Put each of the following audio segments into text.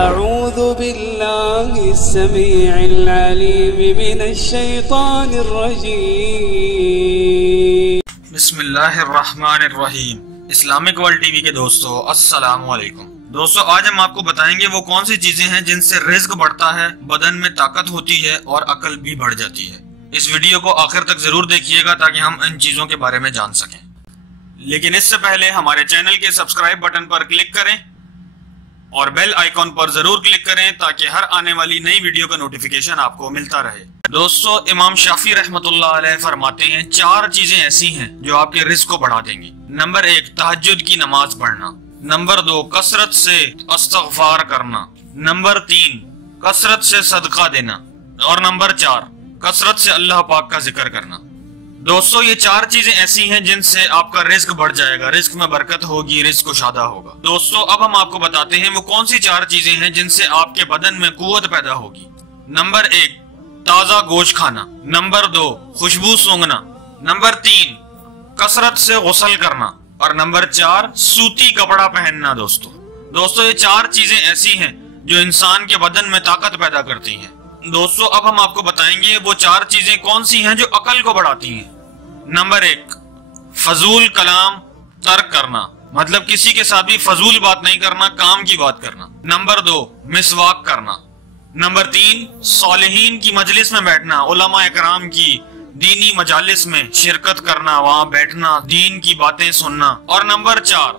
अऊज़ु बिल्लाहि समीइल अलीम मिनश्शैतानिर रजीम। बिस्मिल्लाहिर्रहमानिर्रहीम। Islamic world TV के दोस्तों, अस्सलाम वालेकुम। दोस्तों, आज हम आपको बताएंगे वो कौन सी चीजें हैं जिनसे रिस्क बढ़ता है, बदन में ताकत होती है और अकल भी बढ़ जाती है। इस वीडियो को आखिर तक जरूर देखिएगा ताकि हम इन चीजों के बारे में जान सकें। लेकिन इससे पहले हमारे चैनल के सब्सक्राइब बटन पर क्लिक करें और बेल आइकॉन पर जरूर क्लिक करें ताकि हर आने वाली नई वीडियो का नोटिफिकेशन आपको मिलता रहे। दोस्तों, इमाम शाफी रहमतुल्लाह अलैह फरमाते हैं 4 चीजें ऐसी हैं जो आपके रिस्क को बढ़ा देंगी। नंबर 1, तहज्जुद की नमाज पढ़ना। नंबर 2, कसरत से इस्तिग़फ़ार करना। नंबर 3, कसरत से सदका देना। और नंबर 4, कसरत से अल्लाह पाक का जिक्र करना। दोस्तों, ये 4 चीजें ऐसी हैं जिनसे आपका रिस्क बढ़ जाएगा, रिस्क में बरकत होगी, रिस्क कुशादा होगा। दोस्तों, अब हम आपको बताते हैं वो कौन सी 4 चीजें हैं जिनसे आपके बदन में कुव्वत पैदा होगी। नंबर 1, ताजा गोश्त खाना। नंबर 2, खुशबू सूंघना। नंबर 3, कसरत से गुस्ल करना। और नंबर 4, सूती कपड़ा पहनना। दोस्तों, ये 4 चीजें ऐसी हैं जो इंसान के बदन में ताकत पैदा करती हैं। दोस्तों, अब हम आपको बताएंगे वो 4 चीजें कौन सी हैं जो अकल को बढ़ाती हैं। नंबर 1, फजूल कलाम तर्क करना, मतलब किसी के साथ भी फजूल बात नहीं करना, काम की बात करना। नंबर 2, मिसवाक करना। नंबर 3, सालिहीन की मजलिस में बैठना, उलमा इकराम की दीनी मजालिस में शिरकत करना, वहां बैठना, दीन की बातें सुनना। और नंबर 4,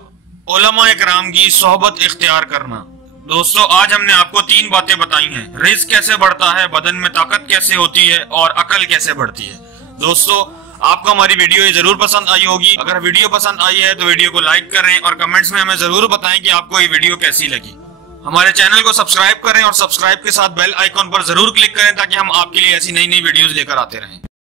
उलमा इकराम की सोहबत इख्तियार करना। दोस्तों, आज हमने आपको 3 बातें बताई हैं। रिस्क कैसे बढ़ता है, बदन में ताकत कैसे होती है और अकल कैसे बढ़ती है। दोस्तों, आपको हमारी वीडियो ये जरूर पसंद आई होगी। अगर वीडियो पसंद आई है तो वीडियो को लाइक करें और कमेंट्स में हमें जरूर बताएं कि आपको ये वीडियो कैसी लगी। हमारे चैनल को सब्सक्राइब करें और सब्सक्राइब के साथ बेल आइकॉन पर जरूर क्लिक करें ताकि हम आपके लिए ऐसी नई नई वीडियोस लेकर आते रहें।